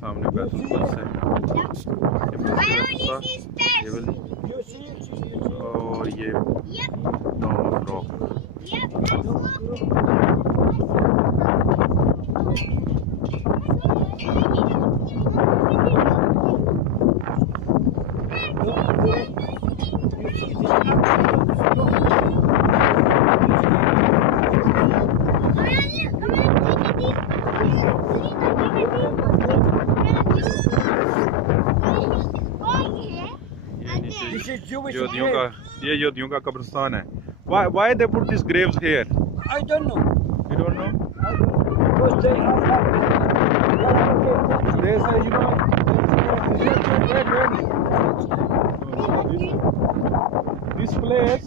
सामने बैतुल पल्स है, और ये डोम ऑफ रॉक। ये योधियों का कब्रिस्तान है। Why they put these graves here? I don't know. You don't know? Because they say, you know, this place